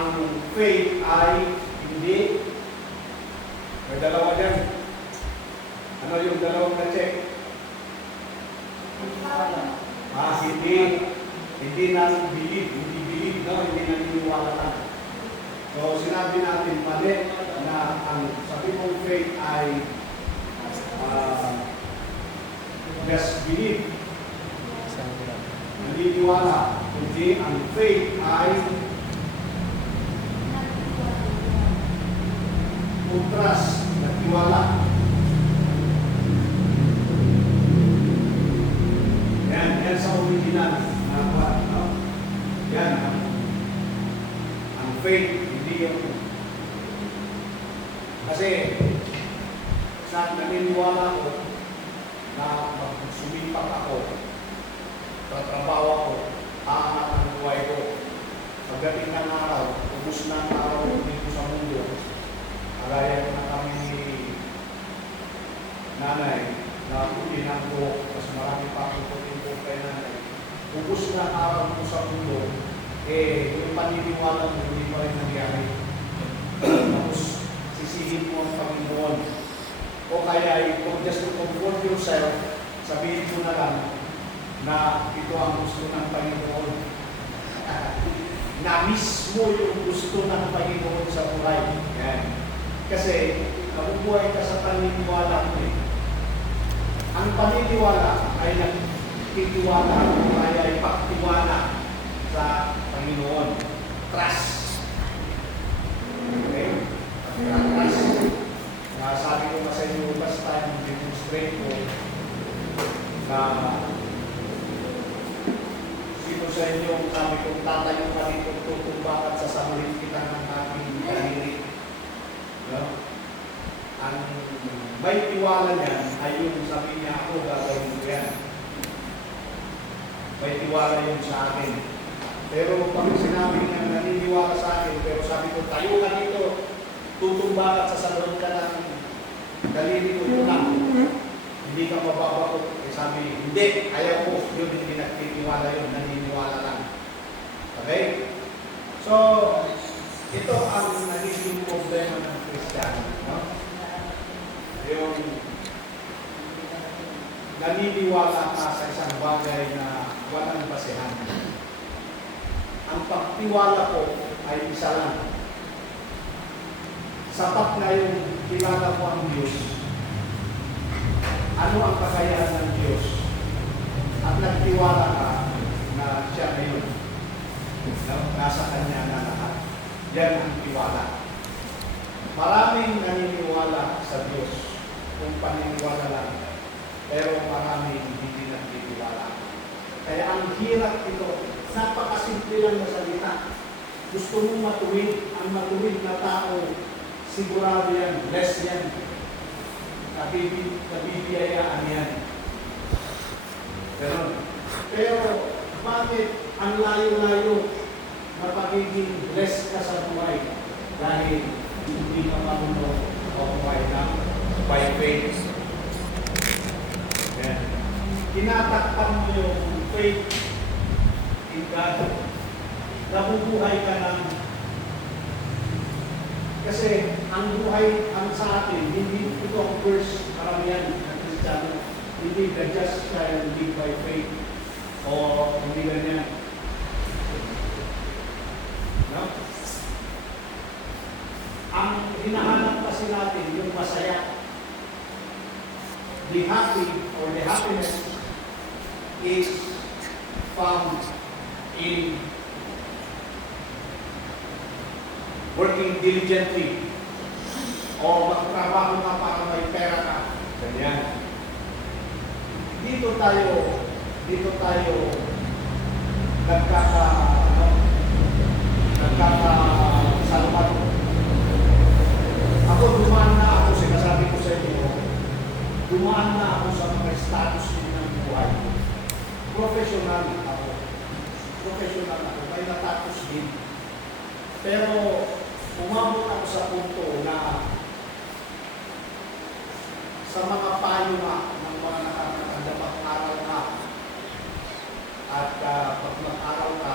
ang faith ay hindi. May dalawa dyan. Ano yung dalawang na-check? Hindi na believe, hindi naniniwala lang. So, sinabi natin mali na ang sabi mong faith ay just believe. Naniniwala. Kundi ang faith ay trust, nagtiwala. Yan sa original. Yan. Ang faith, hindi yung... Kasi, sa naniniwala ko na sumipak ako, tatrabaho ako, aangat ang buhay ko. Pagdating ng araw, ubus na ang araw dito sa mundo, agaya ko na kami ni nanay, na pulinan ko, kasi marami pa akong putin kay nanay. Ubus na ang araw ko sa mundo, yung paniniwala mo, hindi pa rin nangyari. Tapos, sisihin mo ang Panginoon. O kaya, just to comfort yourself, sabihin mo na lang na ito ang gusto ng Panginoon. Na mismo yung gusto ng Panginoon sa buhay. Yan. Kasi, nabubuhay ka sa paniniwala mo eh. Ang paniniwala ay nagtitiwala, ay pagtiwala sa Panginoon. Trust. Okay? Trust. Sabi ko na sa inyo, last time, demonstrate ko na sino sa inyo, sabi ko, tatayo ka dito, tutumbakan sa samulit kita ng aking daliri. No? Ang may tiwala niyan ay yung sabi niya, ako gagawin ko yan. May tiwala yun sa akin. Pero pag sinabi niya, naniniwala sa akin, pero sabi ko, tayo ka dito, tutumba ka sa salon ka ng daliri ko yun lang. Hindi ka mababakot. Sabi, hindi, ayaw ko. Yun, hindi nagtitiwala yun, naniniwala lang. Okay? So, ito ang nagiging problema ng Kristiyano. No? Yung naniniwala ka sa isang bagay na walang basehan. Ang pagtiwala ko ay isa lang. Sapat na yung kilala ko ang Diyos. Ano ang kakayahan ng Diyos? At nagtiwala ka na siya na yun. Nasa Kanya na lahat. Yan ang tiwala. Maraming naniniwala sa Diyos kung paniniwala lang. Pero maraming hindi nagtitiwala. Kaya ang hirap ito, napakasimple lang na salita. Gusto mong matuwid, ang matuwid na tao, sigurado yan, bless yan. Nabibiyayaan yan. Pero bakit ang layo-layo na pagiging blessed ka sa buhay dahil hindi ka marunong o buhay na by faith? Yan. Tinatakpan mo yung faith in God. Nabubuhay ka ng kasi ang buhay ang sa atin, hindi ito ang verse karamihan ng Kristiyano. Hindi the just shall live by faith o hindi ganyan. No? Ang hinahanap kasi natin yung masaya. The happy or the happiness is found in working diligently o magtrabaho ka para may pera ka. Ganyan. Dito tayo nagkakasalmat. Ako dumaan na ako, sinasabi ko sa inyo, dumaan na ako sa mga status din ng buhay. Professional ako. May natapos din. Pero umabot ako sa punto na sa mga payo nga ng mga nakakatanda, pag-aral ka at pag mag-aral ka,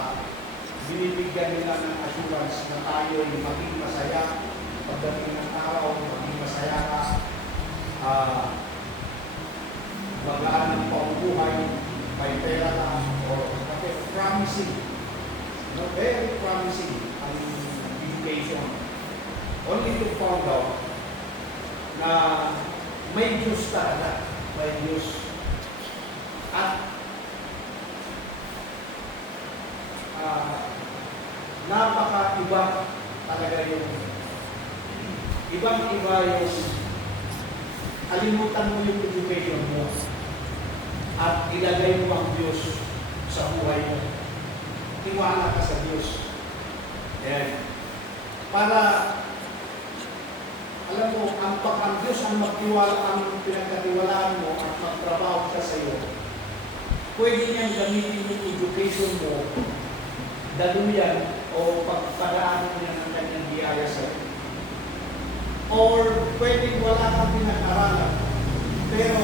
binibigyan bibigyan nila ng assurance na tayo ay maging masaya pagdating ng araw, maging masaya ka, magaan ng paubuhay, may pera ka, or promising, no, very promising ang education. Only to find out na may Diyos talaga, may Diyos. At napaka-iba talaga yung ibang-iba yung kalimutan mo yung education mo at ilagay mo ang Diyos sa buhay mo. Tiwala ka sa Diyos. Ayan. Para, alam mo, ang Diyos ang magtiwala, ang pinagkatiwalaan mo at magtrabaho ka sa iyo, pwede niyang gamitin yung education mo, daluyan o pagpadaan niya ng kanyang biyaya sa iyo. Or pwede wala kang pinag-aralan, pero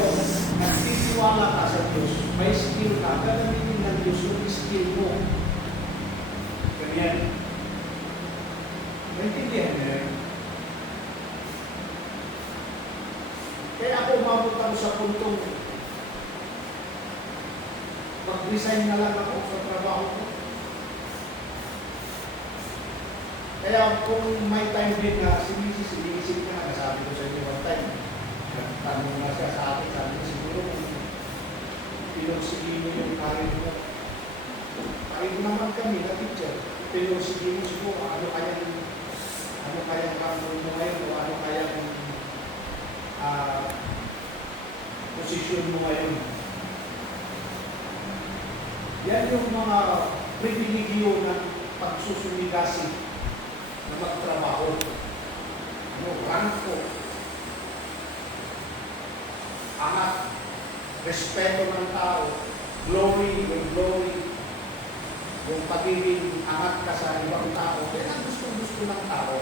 nagtitiwala ka sa Diyos, may skill ka, gagamitin ng Diyos yung skill mo. Ganyan. Naintindihan niya rin. Kaya ako umabot ako sa puntong mag-resign na lang ako sa trabaho ko. Kaya kung may time din na sinisip ka na, nasabi ko sa inyo one time, tanong na siya sa akin, sabi ko siguro kung pinursige mo yung karir mo. Karir naman kami na teacher, pinursige mo siguro ano kayang kampo mo ngayon o ano kayang posisyon mo ngayon. Yan yung mga privilegyo ng pagsusumigasi na magtrabaho. Rangko, angat, respeto ng tao, glory, yung pagiging angat ka sa ibang tao, yan ang gusto ng tao.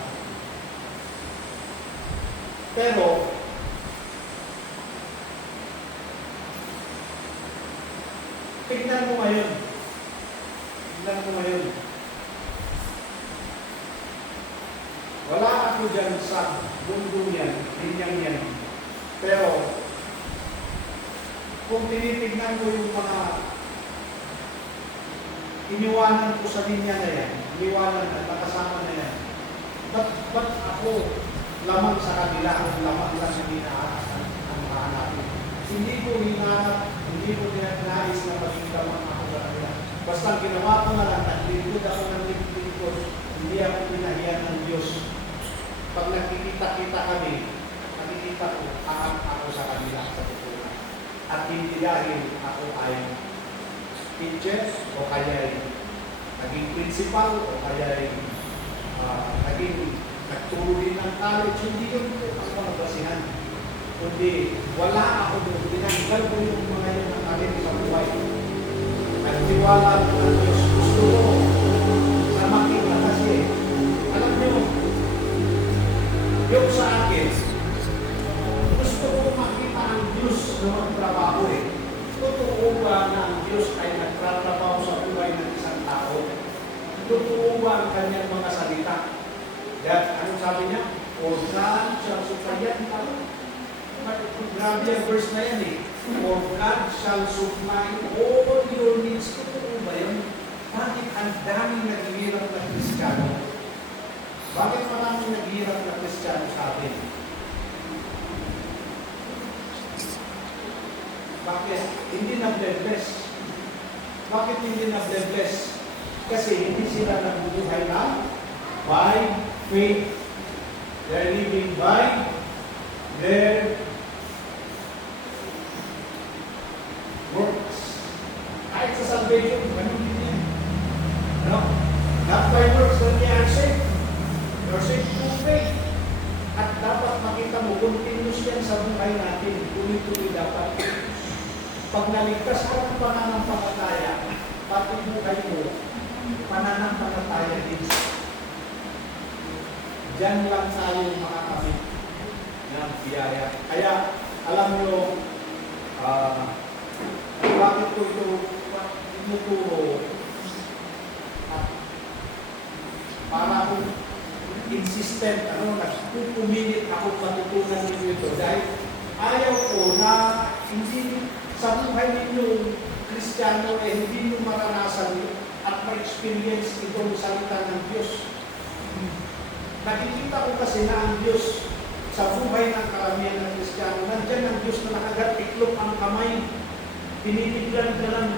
Pero, tignan mo ngayon. Wala ako dyan sa mundo yan, linyang yan. Pero, kung tinitignan mo yung mga iniwanan ko sa linya na yan, iniwanan at nakasama na yan, ba't ako lamang sa kanila, ang lamang lang sa hinahanap ang mahanapin? Hindi ko hinahanap, hindi ko nais na maging lamang ako sa kanila. Basta ang ginawa ko na lang, naglingkod ako ng lingkod, hindi ako pinahiyan ng Diyos. Pag nakikita-kita kami, nakikita ko, aangat ako sa kanila sa tutunan. At hindi dahil ako ay teacher, o kaya ay naging principal, o kaya ay naging nagturo din ng college, hindi yun ang mga basihan. Kundi wala ako doon, tinanggal ko yung mga yun ang akin sa buhay. Nagtiwala ko ng Diyos, gusto ko sa makita kasi, alam niyo, yung sa akin, gusto ko makita ang Diyos na magtrabaho eh. Totoo ba na ang Diyos ay nagtratrabaho sa buhay ng isang tao? Totoo ba ang kanyang mga salita? Yan, anong sabi niya? For God shall supply. Grabe ang verse na yan eh. For God shall supply all your needs. Totoo ba yan? Bakit ang daming naghihirap na Kristiyano? Bakit maraming naghihirap na Kristiyano sa atin? Bakit? Hindi na-bless. Bakit hindi na-bless? Kasi hindi sila nabubuhay na by faith. They're living by their works. Kahit sa salvation, ganun din yan. No? Not by works that they are saved. They are saved through faith. At dapat makita mo, continuous yan sa buhay natin. Tuloy-tuloy dapat. Pag naligtas ka ng pananampalataya, pati buhay mo, pananampalataya din. Diyan lang tayo makakamit ng biyaya. Kaya, alam nyo, bakit ko ito tinuturo at para akong insistent, nagpupumilit ako matutunan ninyo ito dahil ayaw ko na hindi sa buhay ninyo Kristiyano hindi nyo maranasan at ma-experience itong salita ng Diyos. Nakikita ko kasi na ang Diyos sa buhay ng karamihan ng Kristiyano, nandiyan ang Diyos na nakagatiklop ang kamay, tinitiblan ka lang.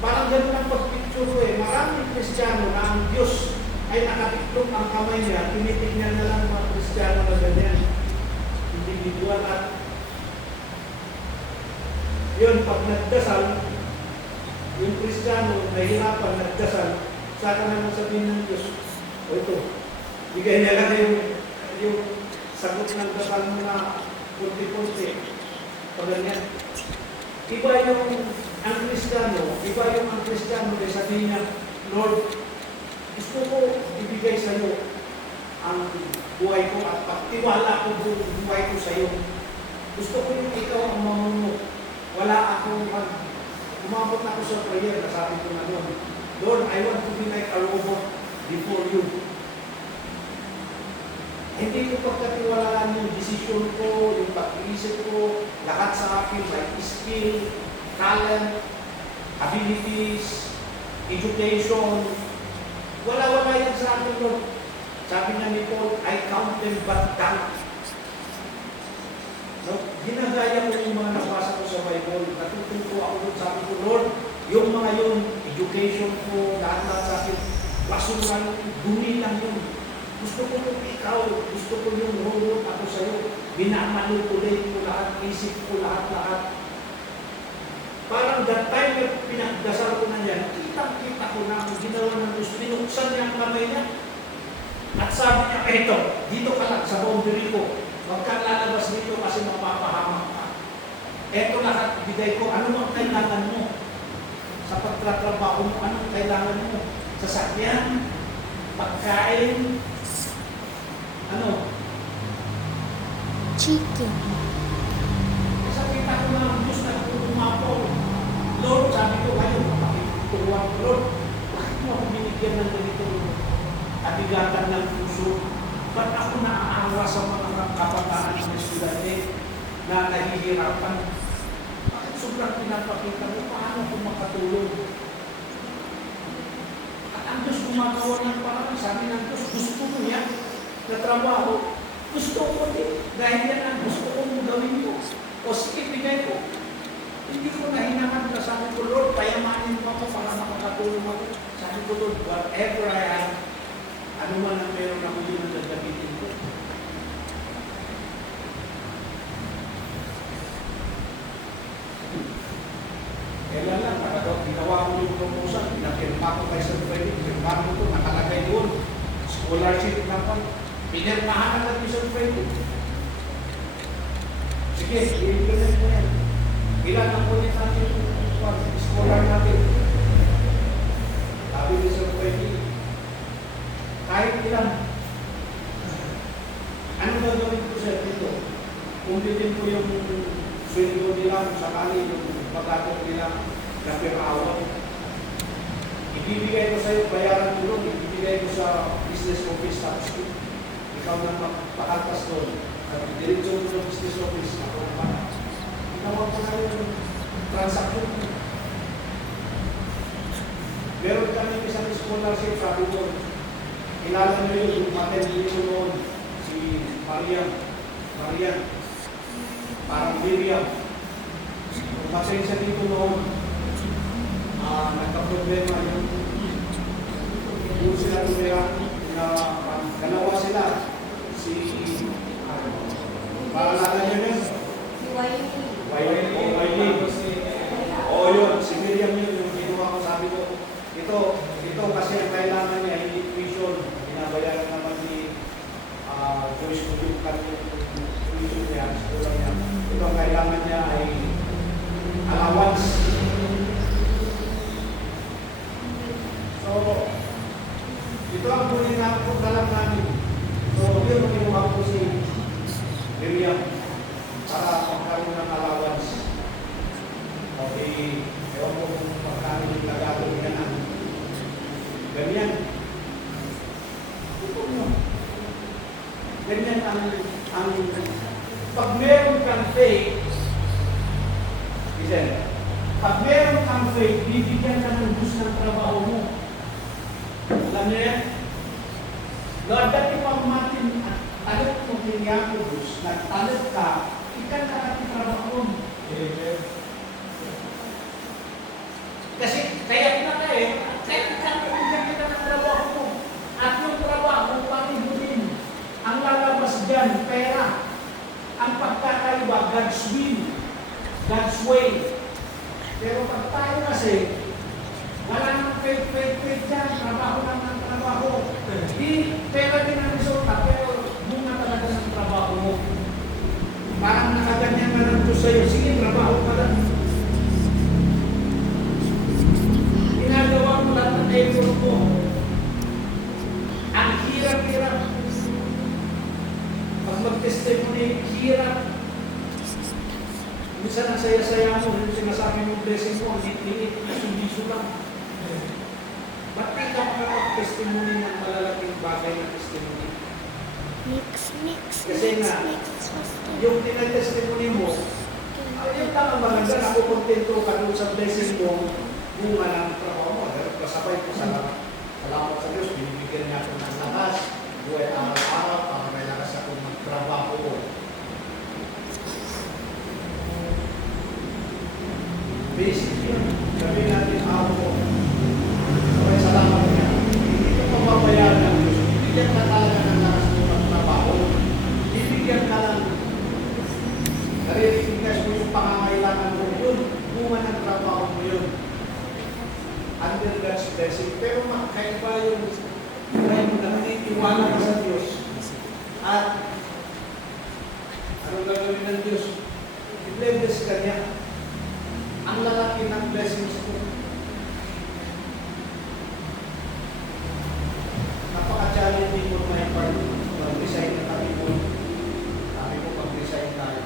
Parang ganun ang pagpicture ko Maraming Kristiyano na ang Diyos ay nakatiklop ang kamay niya, tinitignan na lang mga Kristiyano na ganyan. Individual at yun, pag nagdasal, yung Kristiyano nahihirapan nagdasal, saka naman sabihin ng Diyos, o ito, bigay niya lang yung sagot ng dasal mo na punti-punti. Pag ganyan. Iba yung ang Kristiyano ay sabihin niya, Lord, gusto ko ibigay sa iyo ang buhay ko at pagtiwala ko yung buhay ko sa iyo. Gusto ko yung ikaw ang mamuno. Wala akong umabot na ako sa prayer, nasabi ko na doon, Lord, I want to be like a robot before you. Hindi ko pagkatiwalaan yung decision ko, yung pag-iisip ko, lahat sa akin, like skill, talent, abilities, education. Wala yan sa akin, Lord. Sabi nga ni Paul, I count them but dung. No? Ginagaya ko yung mga nabasa ko sa Bible. Natututo ako doon. Sabi ko, Lord, yung mga yun, education ko, lahat sa akin, basuran, dumi lang yun. Gusto ko yung ikaw, gusto ko yung robot ako sa'yo. Binamanipulate ko lahat, isip ko lahat. Parang that time na pinagdasal ko na yan, kitang-kita ko na ang ginawa ng Diyos. Binuksan niya ang kamay niya. At sabi niya, eto, dito ka lang sa boundary ko. Huwag kang lalabas dito kasi mapapahamak ka. Eto lahat ibigay ko. Ano ang kailangan mo? Sa pagtatrabaho mo, anong kailangan mo? Sasakyan, pagkain, chicken. Sa kita ko na ang Diyos na tumapo. Lord, sabi ko, ngayon, makikituwa ko, Lord, bakit mo ako binigyan ng ganito kabigatan ng puso? Ba't ako naaawa sa mga kabataan ng estudyante na nahihirapan? Bakit sobrang pinapakita mo? Paano ko makatulong? At ang Diyos gumagawa ng parang, sabi ng Diyos, gusto mo yan na trabaho. Gusto ko din. Dahil yan ang gusto kong gawin ko. O sige, bigay ko. Hindi ko nahinangan na sabi ko, Lord, payamanin mo ako para makakatulong ako. Sabi ko, Lord, whatever I have, ano man ang meron ako yun ang gagamitin ko. Kailan lang, ginawa ko yung proposal, pinapirma ko kay Sir Freddy, pirma ko ito, nakalagay doon. Scholarship na pa. Pinirmahan na natin Sir Freddy. Sige, i-implement mo yan. Ilan ang ulit natin yung scholar natin? Sabi ni Sir Freddy, kahit ilan, ano gagawin ko sir dito? Kumpitin ko yung sweldo nila, sakali yung pagkatong nila na per-hour. Ibibigay ko sa iyo, bayaran tulong, ibibigay ko sa business office tapos ikaw na pakalpas doon. Diretso ko ng business office, ako naman. Ginawa ko na yung transaction. Meron kami isang scholarship, sabi ko, kilala nyo yun, yung patent dito noon, si Marian, parang Miriam. Kung pasensya dito noon, nagka-problema yung sila tumira, na dalawa sila, si, paalala nyo yun? YD. Oo yun, si Miriam yun, yung ginawa ko, sabi ko, ito kasi ang kailangan niya, hindi tuition, binabayaran naman ni Joyce ko yung kanyang tuition niya, school niya. Ito ang kailangan niya ay allowance. So, ito ang muli na pagdalang namin. So, yun ang ginawa ko si Miriam para magkaroon ng allowance. Okay, ewan ko kung magkano yung nagagawin ka na. Listen, pag meron kang faith, bibigyan ka ng gusto ng trabaho mo. Alam niyo yan? Lord, dati pag matin, talot mo kanya ko, Diyos, nagtalot ka, ikan ka natin trabaho mo. Kasi, kaya na kaya bibigyan kita ng trabaho mo. At yung trabaho, panibunin. Ang lalabas dyan, pera. Ang pagkakaiba, God's will, God's way. Pero pag tayo kasi, wala nang faith dyan, trabaho lang ng trabaho. Di, pera din ang resulta, pero bunga talaga ng trabaho mo. Parang nakaganyan na lang ito sa'yo, sige, trabaho ka lang. Ginagawa mo lahat ng effort mo. Ang hirap-hirap. Pag mag-testimony, hirap. Minsan ang saya-saya mo, yung sinasabi mong blessing mo, ang lit-lit, nasubiso lang. Ba't di ka makapag-testimony ng malalaking bagay na testimony? Kasi nga, yung tinatestimony mo, yung tamang maganda, nakukontento ka doon sa blessing mo, bunga ng trabaho mo. Kasabay ko, salamat sa Diyos, binibigyan niya ako ng lakas, buhay araw-araw, para may lakas ako magtrabaho ko. Basic yun. Sabi natin ako, sabay salamat niya. Hindi ko mababayaran ng Diyos. Bibigyan ka talaga ng lakas mo magtrabaho. Bibigyan ka lang. Nare-recognize mo yung pangangailangan mo yun. Bunga ng trabaho mo yun. Under God's blessing. Pero makaiba yung try mo na nanitiwala ka sa Diyos. At anong gagawin ng Diyos? I-bless ka niya. Ang lalaki ng blessings ko. Napaka-challenging mo my part. Mag-resign na kami mo. Sabi ko, mag-resign tayo.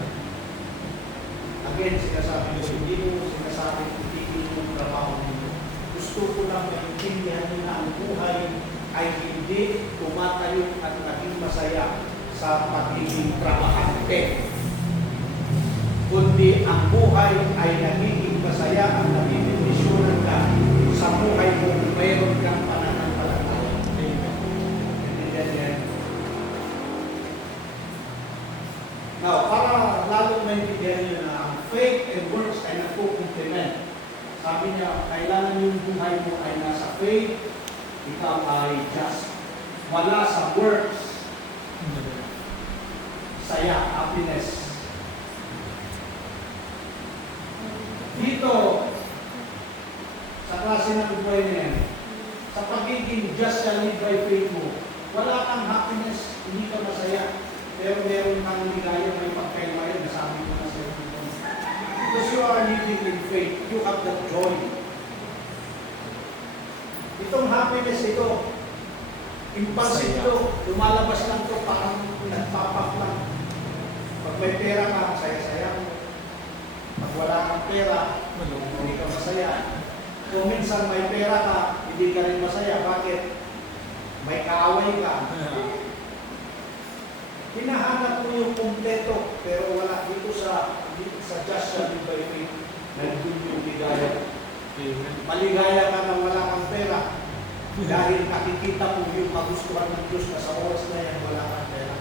Again, sinasabi ko, hindi mo sinasabi, hindi mo trabaho mo. Gusto ko lang maintindihan nyo na ang buhay ay hindi tumatayo at naging masaya sa pagiging trabahante. Kundi ang buhay ay nagiging masaya at nabibindisyonan ka sa buhay mo mayroon kang pananampalataya. Amen. Now, para lalong maintindihan nyo na ang faith and works ay nagpo-complement. Sabi niya, kailangan yung buhay mo ay nasa faith, ikaw ay just. Wala sa works, saya, happiness. Dito, sa klase ng buhay na yan, sa pagiging just na live by faith mo, wala kang happiness, hindi ka masaya, pero meron kang ligaya, may pagkailmayan, nasabi ko na sa'yo. Because you are living in faith, you have that joy. Itong happiness ito, impulsive ito, lumalabas lang ito, parang nagpapak lang. Pag may pera ka, saya-saya mo. Pag wala kang pera, hindi ka masaya. Kung minsan may pera ka, hindi ka rin masaya. Bakit? May kaaway ka. Hinahanap mo yung kumpleto, pero wala dito sa Joshua di ba yung nandun yung ligaya. Maligaya ka nang wala kang pera. Dahil nakikita mo yung kagustuhan ng Diyos na sa oras na yan wala kang pera.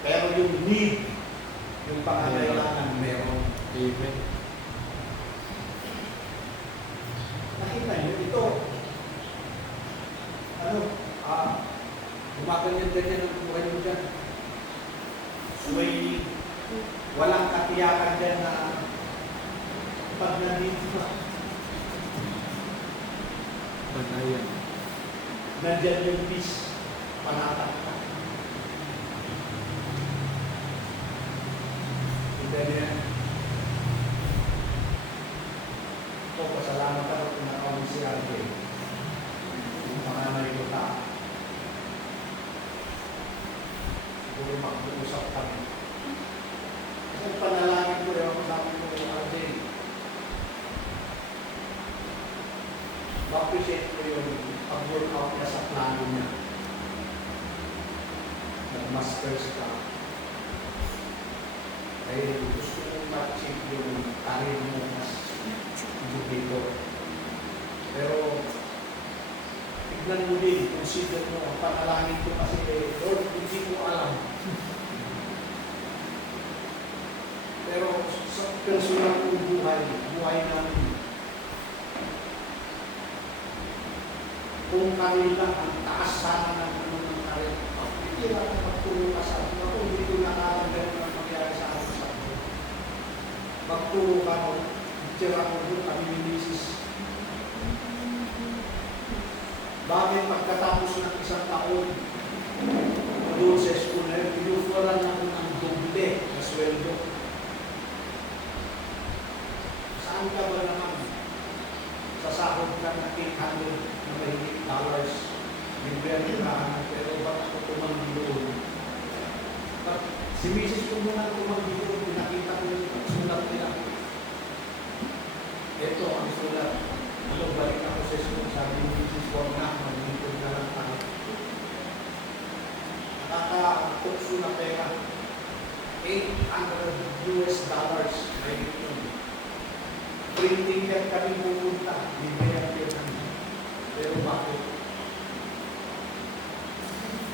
Pero yung need, yung pangangailangan meron. Amen. Nakita niyo ito. Gumaganyan-ganyan ang buhay mo dyan. Sway, walang katiyakan dyan na pag nandito ka. Banayan. Nandyan yung peace, panatag ka. Hindi niya. Ito, pasalamat ako kung nakawin si RJ. Yung panganay ko ta. Siguro mag-uusap kami. Kasi panalangin ko yung sabi ko kay RJ. Ma-appreciate ko yung pag-workout niya sa plano niya. Nag-masters ka. Dahil gusto kong ma-achieve yung career mo consider mo. Ang panalangin ko kasi, Lord, hindi ko alam. Pero sa personal kong buhay namin, kung kanila ang taas sana ng ano ng karir, hindi lang ako magtulong ka sa akin. Ako, hindi ko nakakagano na mangyari sa akin sa akin. Magtulong ako, tira ko doon, kami ni Mrs. Bakit pagkatapos ng isang taon, doon sa school na yun, pinufuran ako ng doble na sweldo. Saan ka ba naman? Sasahod ka ng $800 na mahigit dollars. Libre ka, pero ba't ako tumanggi doon? Si Mrs. ko muna tumanggi doon, pinakita ko yung sulat nila. Ito ang sulat. Ano, balik ako sa school, sabi ni Mrs. ko na, mag-ipon na lang tayo. Nakaka-tukso na pera. $800 mahigit yun. Printing yan kami pupunta, libre ang pera. Pero bakit?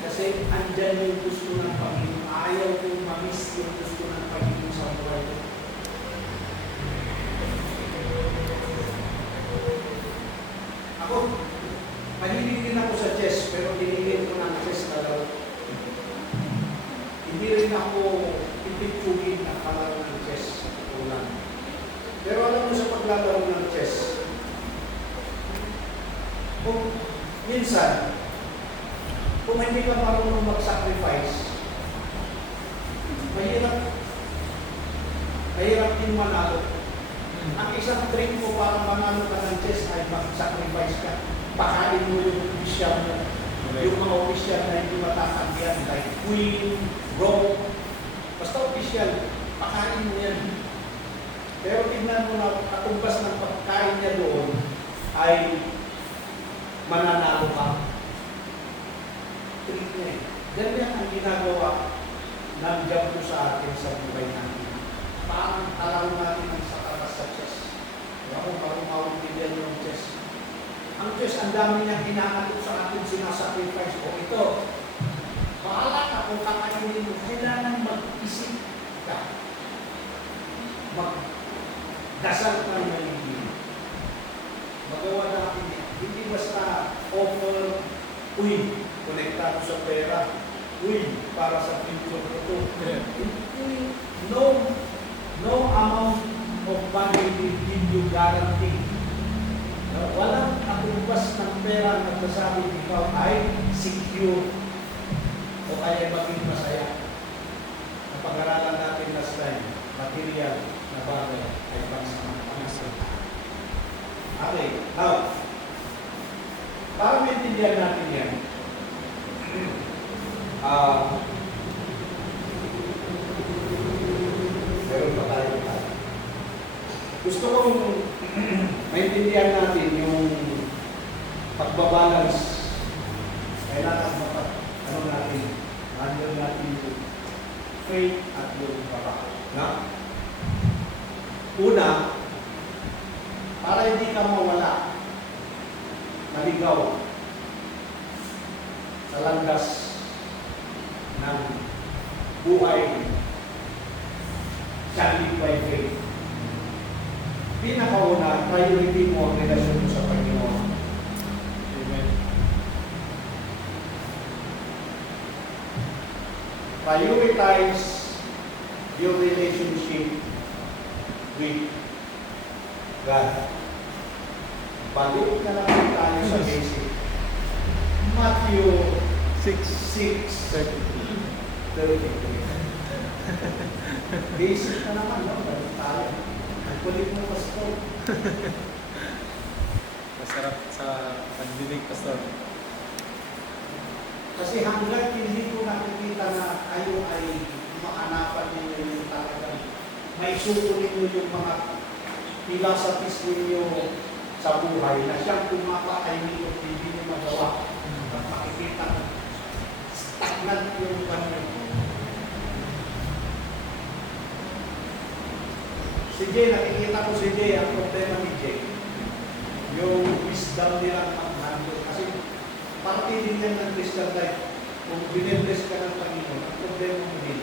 Kasi andyan yung gusto ng Panginoon. Ayaw kong mamiss yung gusto ng Panginoon sa buhay ko. Ako, mahilig din ako sa chess, pero dinigil ko ng chess na laro. Hindi rin ako ipitugin na kalaro ng chess. Ulan. Pero alam mo sa paglalaro ng chess, kung minsan, kung hindi ka marunong mag-sacrifice, mahirap din manalo. Ang isang trick mo para manalo ka ng chess ay mag-sacrifice ka. Pakain mo yung opisyal mo. Yung mga opisyal na hindi matatagyan, like queen, rook, basta opisyal, pakain mo yan. Pero tignan mo na katumbas ng pagkain niya doon ay mananalo ka. Trick niya eh. Ganyan ang ginagawa ng Diablo sa atin sa buhay natin. Parang talaw natin ang sakatas sa chess. Ako, parang mawagpilyan yung chess. Ang chess, ang dami niyang inaantok sa atin, sinasacrifice ko. Ito, bahala ka kung kakainin mo. Kailangan mag-isip ka. Dasal ka ng maligid. Magawa natin yan. Hindi basta offer, konektado sa pera, para sa future ko. No amount of money will give you guarantee. Walang atubas ng pera na nagsasabi ikaw ay secure o kaya maging masaya. Napag-aralan natin last time, material na bagay ay pangsama. Okay, now, para maintindihan natin yan, meron pa tayo. Gusto kong maintindihan natin yung pagbabalance. Kailangan handle natin yung faith at yung trabaho. Una, para hindi ka mawala, maligaw sa landas ng buhay salib by faith. Pinakauna, priority mo ang relasyon mo sa Panginoon. Amen. Prioritize your relationship with God. Balik na lang tayo sa basic. Matthew 6:33. Basic na naman, no? Balik tayo. Nagkulit mo, Pastor. Masarap sa pagdinig, Pastor. Kasi hanggang hindi ko nakikita na kayo ay makanapan ninyo yung talagang may suko ninyo yung mga philosophies ninyo sa buhay na siyang kumapa ay hindi nyo magawa at makikita stagnant yung kanyo. Si Jay, nakikita ko si Jay, ang problema ni Jay, yung wisdom nilang pag-handle. Kasi parte din yan ng Christian life. Kung binibless ka ng Panginoon, ang problema mo din,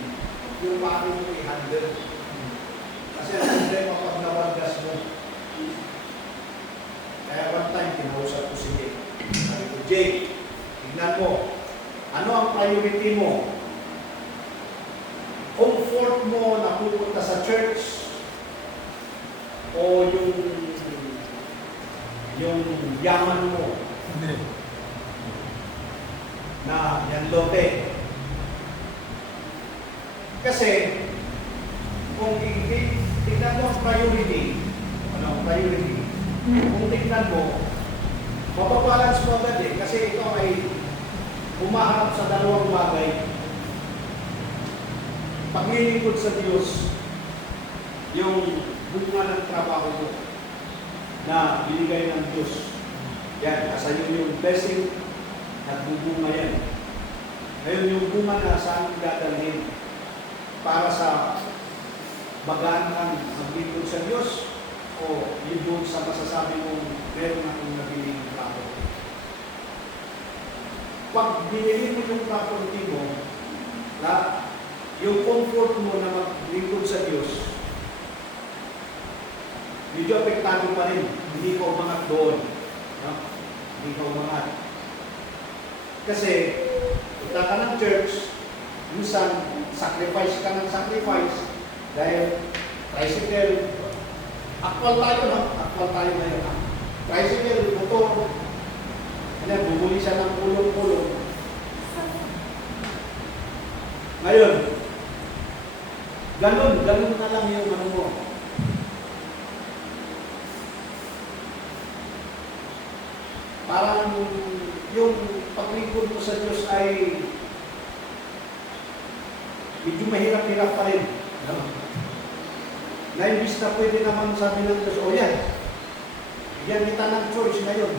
yung paano mo i-handle. Kasi ang problema pag nawargas mo. Kaya one time, kinausap ko si Jay. Sabi ko, Jay, tignan mo, ano ang priority mo? Comfort mo na pupunta sa church o yung yaman mo na yan lote. Kasi kung tignan mo ang priority, kung tignan mo, mapabalance mo agad eh, kasi ito ay humaharap sa dalawang bagay. Paglilingkod sa Diyos, yung bunga ng trabaho mo na binigay ng Diyos. Yan, nasa iyo yung blessing at bubunga yan. Ngayon yung bunga na saan dadalhin para sa magaan kang maglingkod sa Diyos o yun doon sa masasabi mong meron akong nabiling property. Pag binili mo yung property mo, yung comfort mo na maglingkod sa Diyos, medyo apektado pa rin. Hindi ka umangat doon. No? Hindi ka umangat. Kasi, punta ka ng church, minsan, sacrifice ka ng sacrifice, dahil tricycle, akwal tayo, no? Akwal tayo ngayon. Tricycle, motor, bumuli siya ng pulong-pulong. Ngayon, ganun na lang yung ano mo. Parang yung paglingkod mo sa Diyos ay medyo mahirap-hirap pa rin. No? Na imbis na pwede naman sabi ng Diyos, o yan, bigyan kita ng choice ngayon.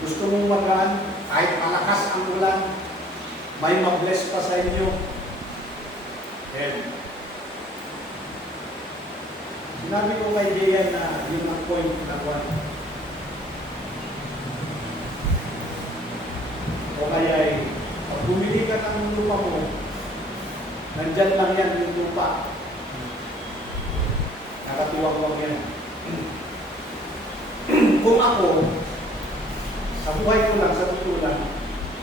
Gusto mong magaan, kahit malakas ang ulan, may mag-bless pa sa inyo. Yan. Sinabi ko kay Dian na yun ang point na one. O kaya ay, pag bumili ka ng lupa mo, nandyan lang yan yung lupa. Nakatuwag-wag yan. Kung ako, sa buhay ko lang, sa totoo lang,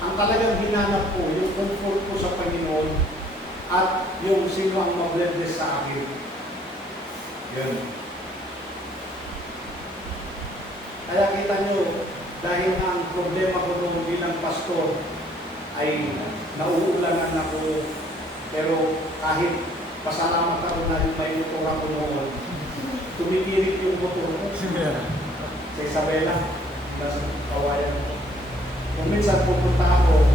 ang talagang hinanap ko, yung comfort ko sa Panginoon at yung sino ang mag-bless sa akin. Yan. Kaya kita nyo, dahil ang problema ko noong bilang pastor ay nauulanan ako, pero kahit pasalamat ako na may motor ako noon, tumikirit yung motor ko sa Isabela, nasa kawayan ko. Kung minsan pupunta ako,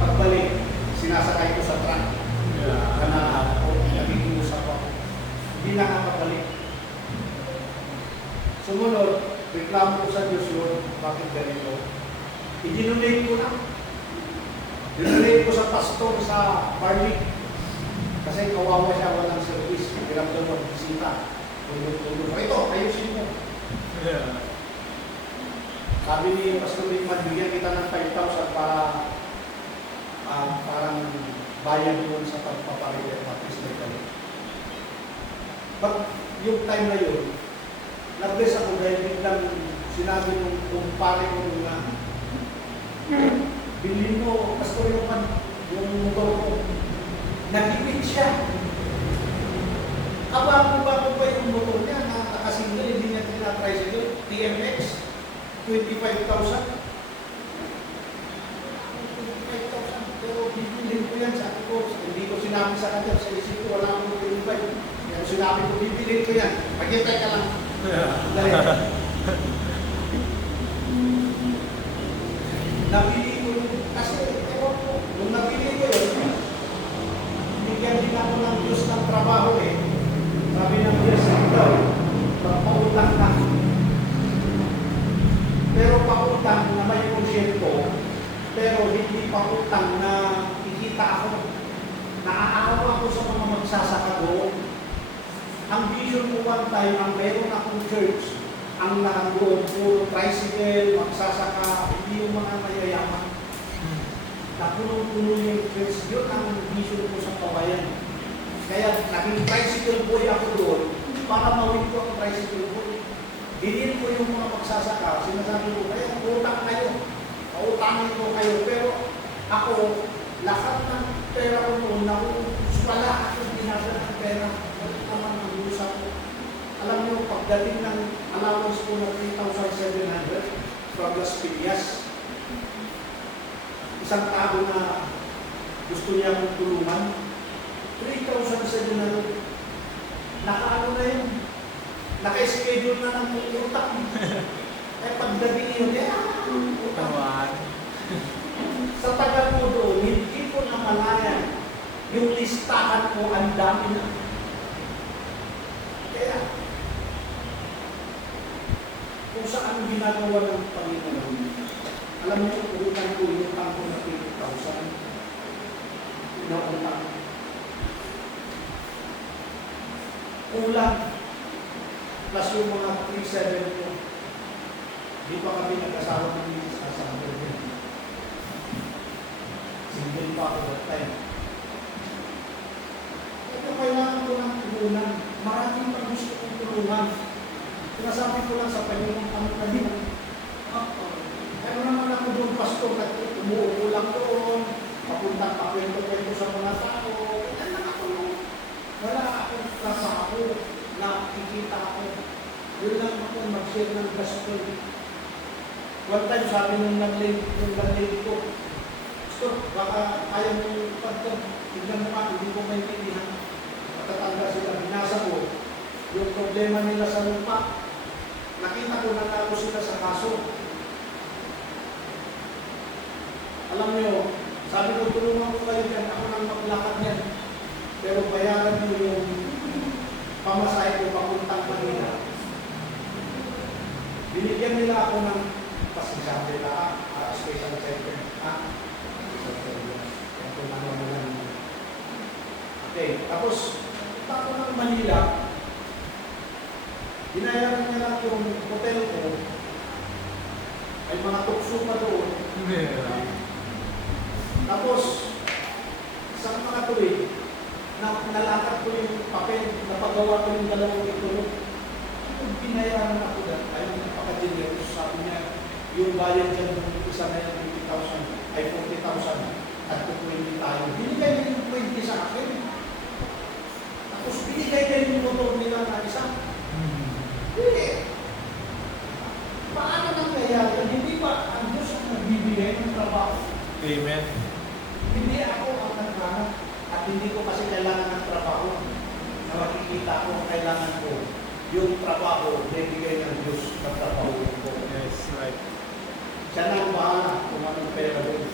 pagbalik, sinasakay ko sa truck. Naging-usap ako. Hindi nakakabalik. Sumunod, reklamo ko sa Diyos yun, bakit ganito? I-dinonate ko na. Dinonate ko sa pastor sa Barley. Kasi kawawa siya, walang service. Hirap doon mag-bisita. Tulog-tulog. Ito, ayusin mo. Sabi ni Pastor Rickman, bigyan kita ng 5,000 para parang bayan doon sa pagpapalit at least may kalit. But yung time na yun, nag-bless ako dahil biglang sinabi nung kumpare ko nung bilhin mo, Pastor Rickman, yung motor ko. Nagipit siya. Abang ba yung motor niya na nakasingle, hindi niya tinatricycle, TMX, 25,000. 25,000. Pero bibilhin ko yan, sabi ko, hindi ko sinabi sa kanya, sa isip ko, wala akong 25. Pero sinabi ko, bibilhin ko yan. Maghintay ka lang. Dali. Napili ko yun, kasi, ewan ko, nung napili ko yun, bigyan din ako ng Diyos ng trabaho eh. Sabi ng Diyos, ikaw, pautang ka. Pero pautang na may konsyento, pero hindi pautang na ikita ako. Naaawa ako sa mga magsasaka doon. Ang vision ko one time, ang meron akong church, ang nakagoon, puro tricycle, magsasaka, hindi yung mga mayayaman. Na punong-puno yung church, yun ang vision ko sa kawayan. Kaya naging tricycle boy ako doon para mawin ko ang tricycle boy. Dinin ko yung mga magsasaka, sinasabi ko, kaya utang kayo, pautangin ko kayo, pero ako, lahat ng pera ko noon, wala akong ginagawa ng pera, wala naman ang usap ko. Alam niyo, pagdating ng allowance ko na 3,700 from Las Piñas, isang tao na gusto niya akong tulungan, 3,700, nakaano na yun, naka-schedule na ng utang. Eh pagdating yun, utang. Sa tagal ko doon, hindi ko namalayan yung listahan ko, ang dami na. Kaya, kung saan ginagawa ng Panginoon, alam mo, utang ko yung utang ko na 20,000 na utang. Kulang. Plus yung mga 3,700 ko. Di pa kami nag-asawa ng misis sa Saturday. Single pa ako that time. Ito kailangan ko ng tulungan. Maraming pang gusto kong tulungan. Sinasabi ko lang sa Panginoon ang kanina. Ano naman ako doon, pastor, umuupo lang doon, papuntang pakwento-kwento sa mga tao. Yan lang ako doon. Wala akong kasa ako, nakikita ako. Yun lang ako mag-share ng gospel. One time sabi nung nag-lady ko, pastor, baka kaya mong pastor, tignan mo ka, hindi ko maintindihan. Matatanda sila, binasa ko, yung problema nila sa lupa. Nakita ko na ako sila sa kaso. Alam niyo, sabi ko, tulungan ko kayo dyan, ako nang maglakad yan. Pero bayaran niyo yung pamasahe ko papuntang Manila. Binigyan nila ako ng pasisabi na special center. Ito na naman. Okay, tapos, punta ko ng Manila. Binayaran niya lang yung hotel ko. May mga tukso pa doon. Tapos, isang mga tuwid, nalakad ko yung papel, napagawa ko yung dalawang itulog. Kung binayaran ako dyan, ayaw napaka-generous, sabi niya, yung bayad dyan ng isa na yung 20,000, ay 40,000, at kukunin tayo. Binigay niya yung 20 sa akin. Tapos binigay niya yung motor nila na isa. Hindi. Paano nangyayari? Hindi ba ang Diyos ang nagbibigay ng trabaho? Amen. Hindi ako ang naghanap at hindi ko kasi kailangan ng trabaho na makikita ko kailangan ko yung trabaho na ibigay ng Diyos na trabaho ko. Yes, right. Siya na ang bahala kung anong pera doon.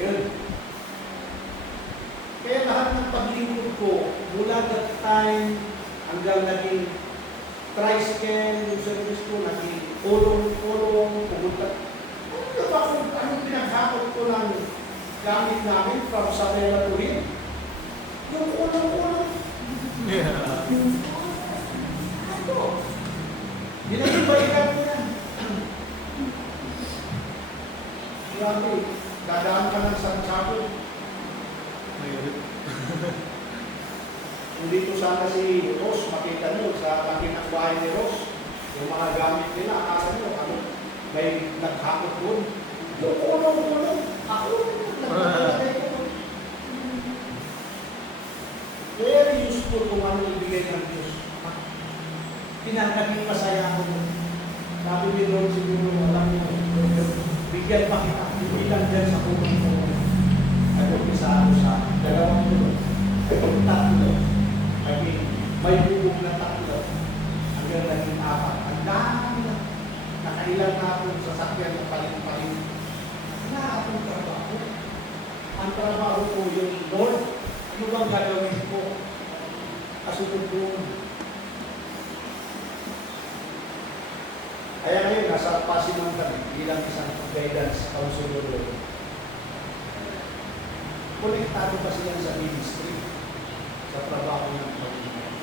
Yun. Kaya lahat ng paglingkod ko, mula that time hanggang naging tricycle, yung service ko, naging ulong-ulong, pumunta. Anong pinaghakot ko ng gamit namin from Sabela to Hill? Yung ulong-ulong. Yeah. Ito. Binagibalikan ko yan. Grabe, dadaan ka ng Santiago. Kung dito sana si Ross, makita nyo sa laki ng bahay ni Ross, yung mga gamit nila, akala nyo, ano, may naghakot doon. Yung ulong-ulong, ako, nagpakalagay ko. Very useful kung ano ibigay ng Diyos. Pinagkaging masaya ako. Sabi ni Lord siguro, alam mo, bigyan pa kita, hindi lang dyan sa kumang ko. Ay, isa ako sa dalawang tulog. Ay, tatlo. May bubog na tatlo. Hanggang naging apat. Ang dami na. Nakailan na akong sasakyan na paling-paling. Na akong trabaho. Ang trabaho ko yung Lord. Ano bang gagawin ko? Kasunod doon. Kaya ngayon, nasa Pasiman kami bilang isang guidance counselor. Konektado pa sila sa ministry, sa trabaho ng Panginoon.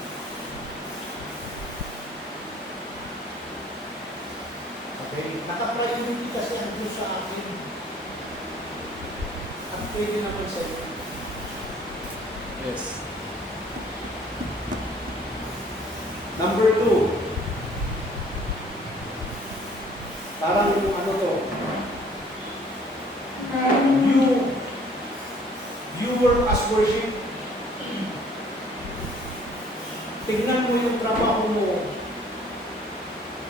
priority kasi ang Diyos sa akin. At pwede naman sa iyo. Yes. Number 2. Parang ano to? You work as worship. Tingnan mo yung trabaho mo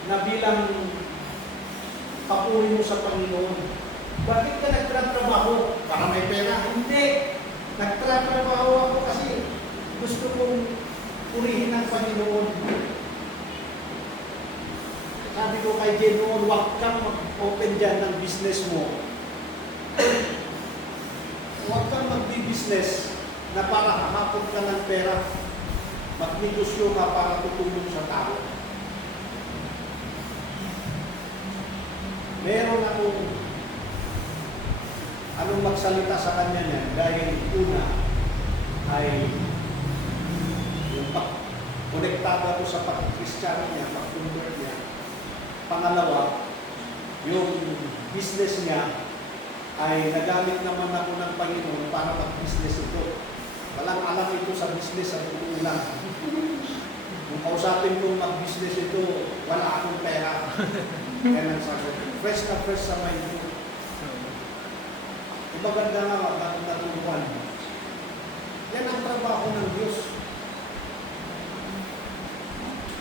na bilang papuri mo sa Panginoon. Bakit ka nagtratrabaho? Para may pera? Hindi. Nagtratrabaho ako kasi gusto kong purihin ng Panginoon. Sabi ko kay Ginoon, huwag kang mag-open dyan ng business mo. Huwag kang mag-business na para hakapon ka ng pera. Magnegosyo ka para tutulong sa tao. Meron akong anong magsalita sa kanya niya dahil una ay yung konektado ako sa pag-Kristiyano niya, pag-convert niya. Pangalawa, yung business niya ay nagamit naman ako ng Panginoon para mag-business ito. Walang alam ito sa business sa buong lang. Kung kausapin kong mag-business ito, wala akong pera. Kaya nang sabi, fresh na fresh sa mind ko. Maganda nga, bakit natulungan. Yan ang trabaho ng Diyos.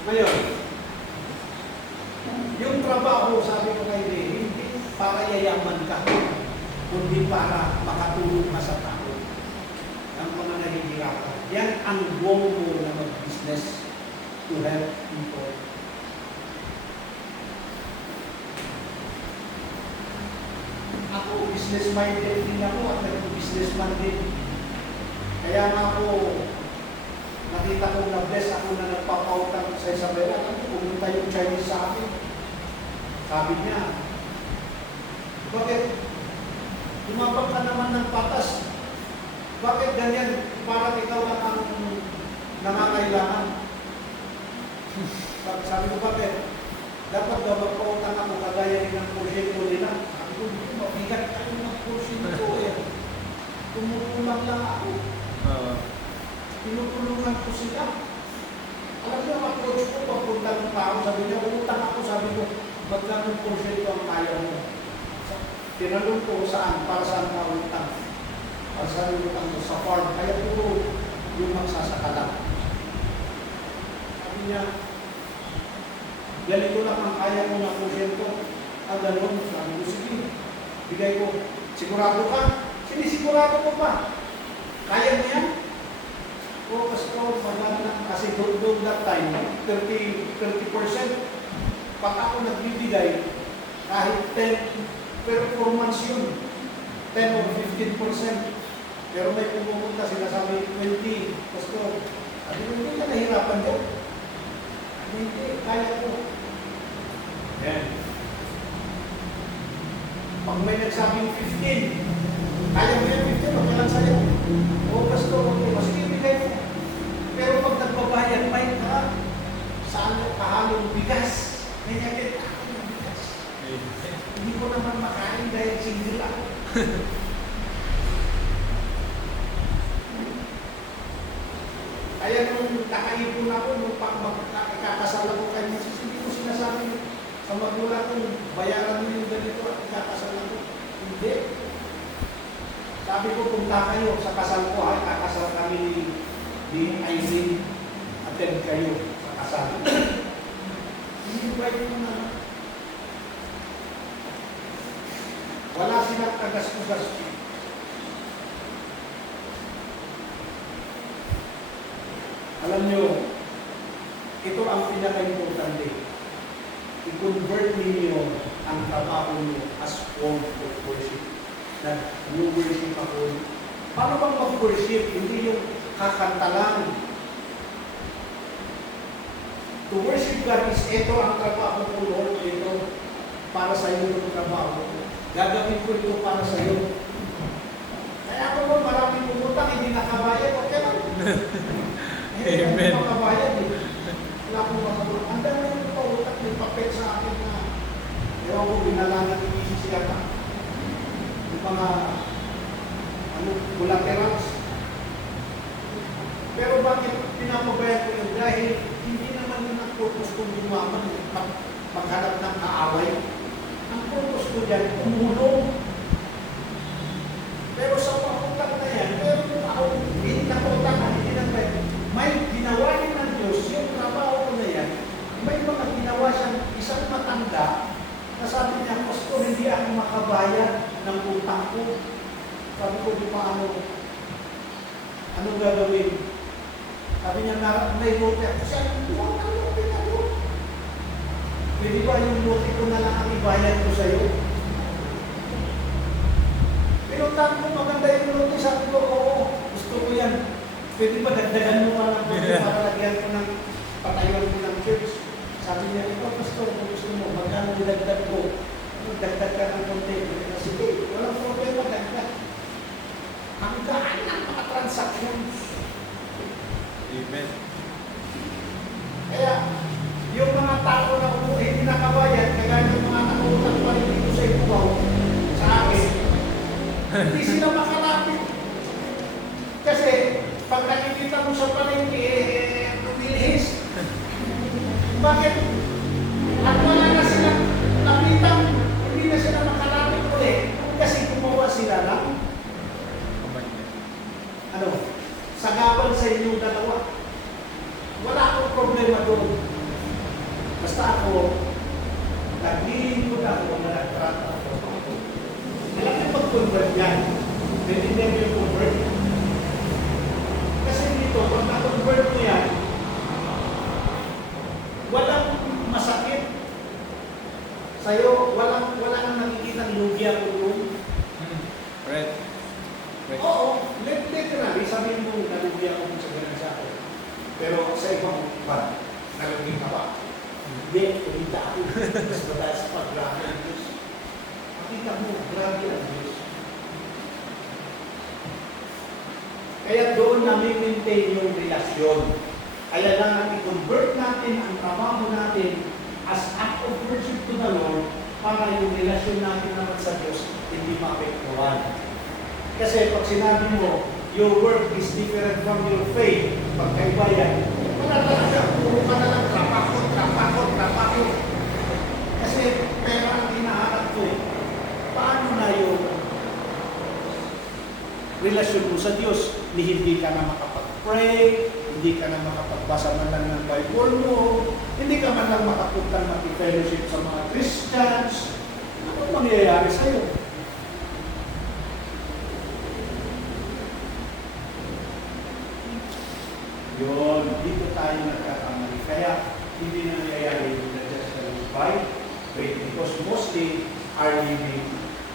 Ngayon, yung trabaho, sabi ko kay Ray, hindi para yayaman ka, kundi para makatulong ka sa tao. Ang mga nahihirapan. Yan ang goal mo na mag-business to help people. Ako, business-minded din ako at nag-businessman din. Kaya nga ako, nakita kong na-bless ako na nagpapautang sa Isabela. Pumunta yung Chinese sa akin. Sabi niya, bakit? Tumabag ka naman ng patas. Bakit ganyan? Parang ikaw lang ang nangangailangan. Sabi ko, bakit? Dapat daw magpautang ako kagaya rin ng porsyento nila. Sabi ko, mabigat kayo ng porsyento eh. Tumutulong lang ako. Tinutulungan ko sila. Alam niyo, approach ko, papunta ng tao, sabi niya, utang ako, sabi ko, magkano porsyento ang kaya mo? Tinanong ko saan, para saan ka utang? Para saan utang mo sa farm? Kaya puro yung magsasaka lang. Sabi niya, ganito lang ang kaya mo na porsyento. Ganun, sabi ko, sige, bigay ko. Sigurado ka? Sinisigurado ko pa. Kaya mo yan? O, kasi doon that time, 30%. Pag ako nagbibigay, kahit 10 performance yun, 10 or 15%. Pero may pumupunta sila sabi, 20. Pastor, sabi ko, hindi ka nahirapan yun. Hindi, kaya ko. Yan. Pag may nagsabing 15, kaya mo yan 15, magkalang sa'yo. O, pastor, sige, bigay mo. Pero pag nagbabayad, may ka, saan kahalong bigas? May nakit ako ng bigas. Hindi ko naman makain dahil single ako. Kaya nung nakaipon ako, nung kakasal ako kay Moses, hindi ko sinasabi sa magulang kong bayaran mo yung ganito at kakasal ako. Hindi. Sabi ko, punta kayo sa kasal ko, ay kakasal kami ni Aileen, attend kayo sa kasal. Hindi-invite mo na. Wala silang kagas-ugas. Alam nyo, ito ang pinaka-importante. I-convert ninyo ang trabaho nyo as form of worship. Nag-worship ako. Paano bang mag-worship? Hindi yung kakanta lang. To worship God is ito ang trabaho ko, Lord. Ito para sa iyo yung trabaho. Gagawin ko ito para sa iyo. Kaya ako mo, maraming pumutang, hindi nakabayad. Okay lang. Amen. Hindi makabayad eh. Wala akong makabulong. Ang dami yung pautang, may papel sa akin na ako, binalangan ni Mrs. Yata. Yung mga, collaterals. Pero bakit pinapabayad ko yun? Dahil hindi naman yun ang purpose kong gumawa maghanap ng kaaway. Ang purpose ko dyan, tumulong. Pero sa pautang na yan, meron ako, hindi na pautangan, hindi na may ginawa rin ng Diyos, yung trabaho ko na yan, may mga ginawa siyang isang matanda na sabi niya, Pastor, hindi ako makabayad ng utang ko. Sabi ko, di paano? Anong gagawin? Sabi niya, may lote ako. Sabi ko, huwag ang lote na doon. Pwede ba yung lote ko na lang ang ibayad ko sa'yo? Pero tanong ko, maganda yung lote. Sabi ko, oo, gusto ko yan. Pwede ba dagdagan mo pa ng lote para lagyan ko ng patayuan ko ng church? Sabi niya, ikaw, Pastor, kung gusto mo, magkano nilagdag ko? Dagdag ka ng konti. Sige, walang problema, dagdag. Ang gaan ng mga transactions. Amen. Kaya, yung mga tao na hindi nakabayad, kagaya ng mga nakutang pa rin dito sa ibabaw, sa akin, hindi sila makalapit. Kasi, pag nakikita mo sa palengke, lumilihis. Bakit? At wala na silang lapitan, hindi na sila makalapit ulit. Kasi gumawa sila lang. Sagabal sa inyong dalawa. Wala akong problema doon. Basta ako, nag-iinod ako na nag-trata ako. Alam niyo pag-convert yan. Hindi niyo yung convert yan. Kasi dito, pag na-convert mo yan, walang masakit. Sa'yo, wala nang nakikita ng lugi ako doon. Right. Oo, literally, sabihin mo, nalugi ako sa ganun sa akin. Pero sa ibang iba, nalugi ka ba? Hindi, kumita ako. Mas mataas pa, grabe ang Diyos. Makita mo, grabe ang Diyos. Kaya doon namin maintain yung relasyon. Kaya lang i-convert natin ang trabaho natin as act of worship to the Lord para yung relasyon natin naman sa Diyos hindi maapektuhan. Kasi pag sinabi mo, your work is different from your faith, pagkaiba yan, wala talaga, puro ka na lang, trabaho. Kasi pera ang hinahanap ko eh. Paano na yung relasyon mo sa Diyos? Hindi ka na makapag-pray, hindi ka na makapagbasa man lang ng Bible mo, hindi ka man lang makapunta mag-fellowship sa mga Christians. Ano mangyayari sa'yo? Yun, dito tayo nagkakamali. Kaya, hindi na nangyayari yung just by faith because mostly are living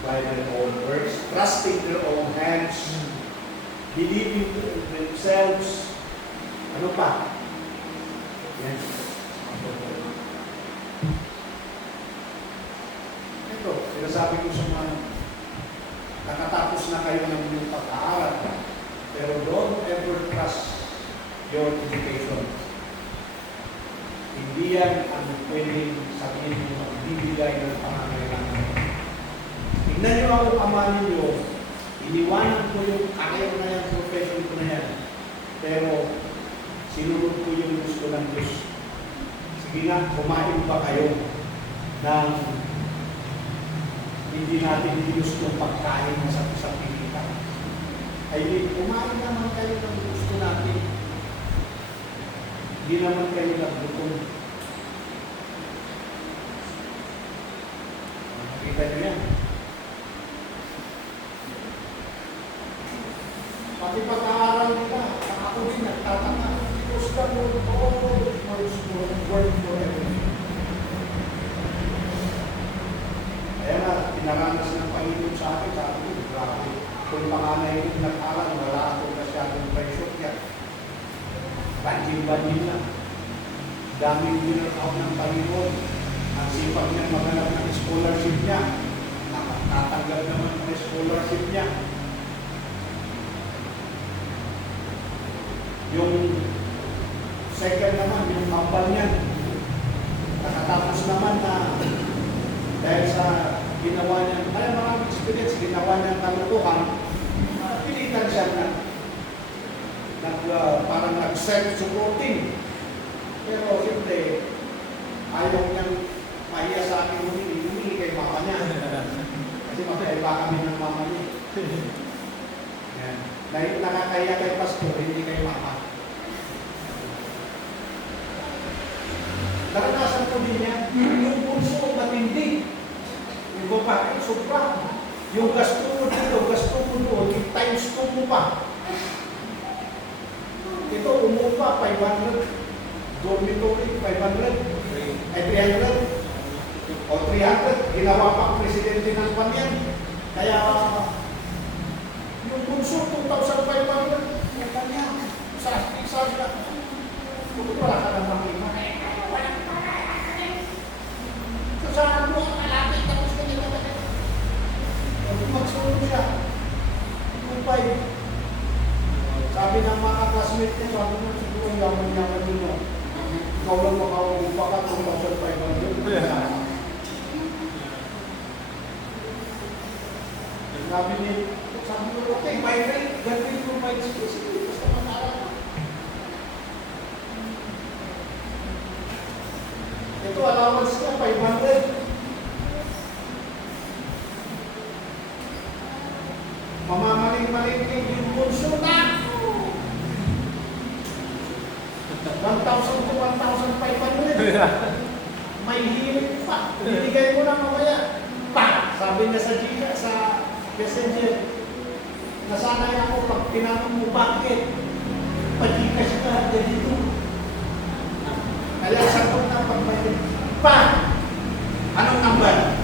by their own works, trusting their own hands, believing in themselves. Ano pa? Yan. Ito, sinasabi ko sa mga nakatapos na kayo ng inyong pag-aaral, pero don't ever trust your education. Hindi yan ang pwedeng sabihin mo magbibigay ng pangangailangan. Tignan nyo ako, ama ninyo, iniwanan ko yung kaya na yan, profession ko na yan. Pero, sinunod ko yung gusto ng Diyos. Sige nga, kumain ba kayo ng hindi natin ginusto pagkain na sa isang pinita? Ay, kumain naman kayo ng gusto natin. Hindi naman kayo naglutom. Nakita nyo yan. Pati pag-aaral nila, ako din nagtataka. Because the Lord always works for everything. Kaya nga, pinaranas ng Panginoon sa akin, sabi ko, grabe. Kung panganay ko nag-aaral, wala akong masyadong pressure yan. Banjing-banjing lang. Daming dinakaw ng Panginoon. Ang sipag niya maghanap ng scholarship niya. Nakatanggap naman ng scholarship niya. Yung second naman, yung kampal niya. Nakatapos naman na Dahil sa ginawa niya, ay maraming experience, ginawa niya kalutuhan, pilitan siya na parang nag-self-supporting. Pero siyempre, ayaw niyang mahiya sa akin humingi kay mama niya. Kasi magkaiba kami ng mama niya. Yan. Dahil nakakaya kay pastor, hindi kay mama. Naranasan ko din yan, yung bunso matindi. Yung babae, sobra. Yung gasto mo dito, gasto mo doon, yung times 2 mo pa. Ito, umupa, 500. Dormitory, 500. Ay, 300. O 300, ginawa pa ang presidente ng Panyan. Kaya, yung bunso, 2,500. Yung kanya, sa kung wala ka ng makima. Kasama mo, malapit, tapos ka nila. Magsulong siya. 2,500. Sabi ng mga classmate niya, sabi mo, siguro ang yaman-yaman nyo. Ikaw lang makaupa ka, 2,500. Sabi niya, sabi mo, okay, my friend, God will provide space. Basta mag-aaral. Ito, allowance niya, 500. Mamamaling-maling yung bunso na. 1,000 to 1,500. May hirit pa. Binigay mo na mamaya. Pa! Sabi niya sa Gina, sa messenger, nasanay ako pag tinanong mo bakit. Pag-Gcash ka, ganito. Kaya sagot na pag may pa! Anong number?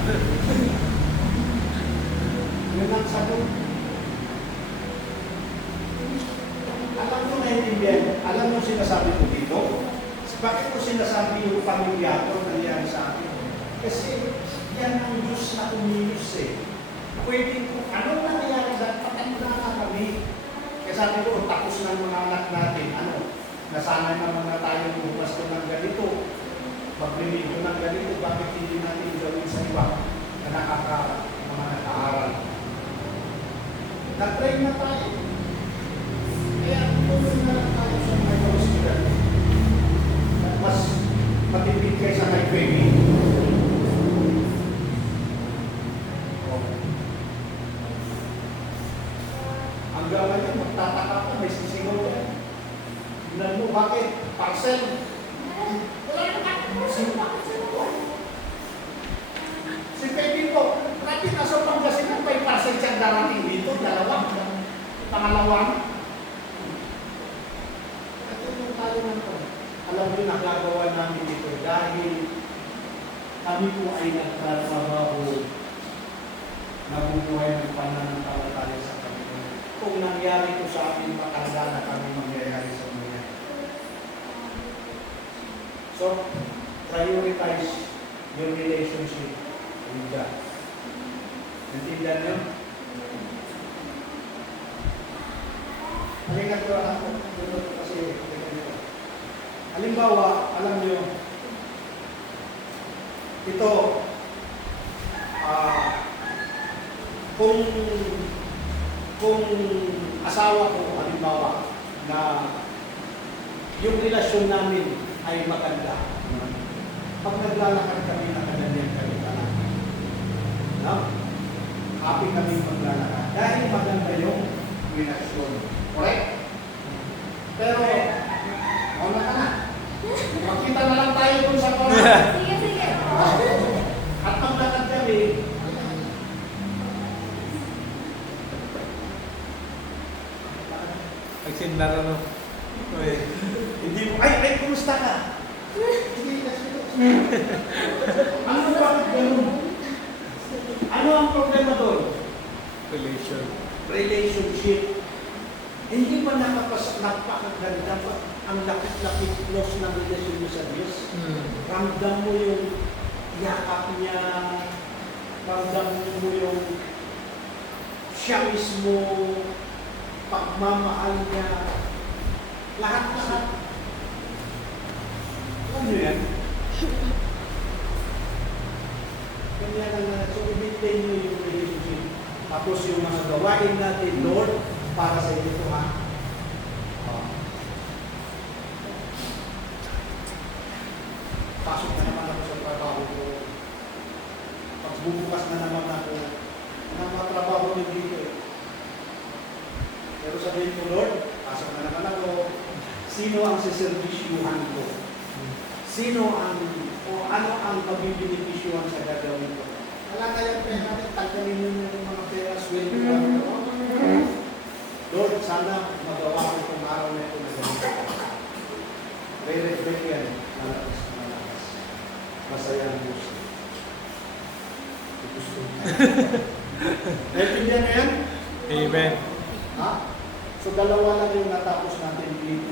Yun ang sagot. Alam mo naiintindihan, alam mo sinasabi ko dito? Bakit ko sinasabi yung pamilyato nangyari sa akin? Kasi yan ang Diyos na umilos eh. Pwede ko, anong nangyari sa patanda na kami? Kaya sabi ko, tapos ng mga anak natin, nasanay naman na tayo bukas ko ng ganito. Magbibigyo ng ganito, bakit hindi natin gawin sa iba na mga naka-aaral? Nag-try na tayo. Kaya tuloy na lang tayo sa mga hospital. Mas matipid kaysa kay Peggy. Ang gawa niya, magtataka ka, may sisigaw ka. Tignan mo, bakit? Parcel. Si Peggy po, dati nasa Pangasinan, may parcel siyang darating dito, dalawa. Pangalawa. Alam mo, nagagawa namin ito dahil kami po ay nagtatrabaho, nabubuhay ng pananampalataya sa Panginoon. Kung nangyari ito sa amin, makakala na kami mangyayari sa mga. So, prioritize your relationship with God. Nantindihan niyo? Halika ko ako, kasi halimbawa, alam nyo, ito, kung asawa ko, halimbawa, na yung relasyon namin ay maganda, pag naglalakad kami, nakaganyan kami talaga. No? Happy kami maglalakad. Dahil maganda yung relasyon. Correct? Pero, na ka na. Makita na lang tayo kung sa koran. Sige, sige. At maglakad kami, Nagsindar ano. hindi mo, ay, kumusta ka? Hindi, kasi ano bakit ganun? Ano ang problema doon? Relationship. Hindi ba napakaganda pa ang lakit-lakit close na relasyon mo sa Diyos? Ramdam mo yung yakap niya, ramdam mo yung siya mismo, pagmamahal niya, lahat-lahat. Alam niyo yan? Ganyan yan ang so i-maintain nyo yung relationship. Tapos yung mga gawain natin, Lord, para sa ito ha. Pasok na naman ako sa trabaho ko. Pagbubukas na naman ako ng mga trabaho ko dito eh. Pero sabihin ko, Lord, pasok na naman ako. Sino ang siservisyuhan ko? Sino ang, o ano ang pabibinipisyuhan sa gagawin ko? Wala kayang pera natin, tanggalin nyo yung mga pera, sweldo ko. Lord, sana magawa ko itong araw na ito na ganito. Re-reflect yan, malakas na malakas. Masaya ang gusto. Gusto ko. Naintindihan na yan? Amen. Ha? So dalawa lang yung natapos natin dito.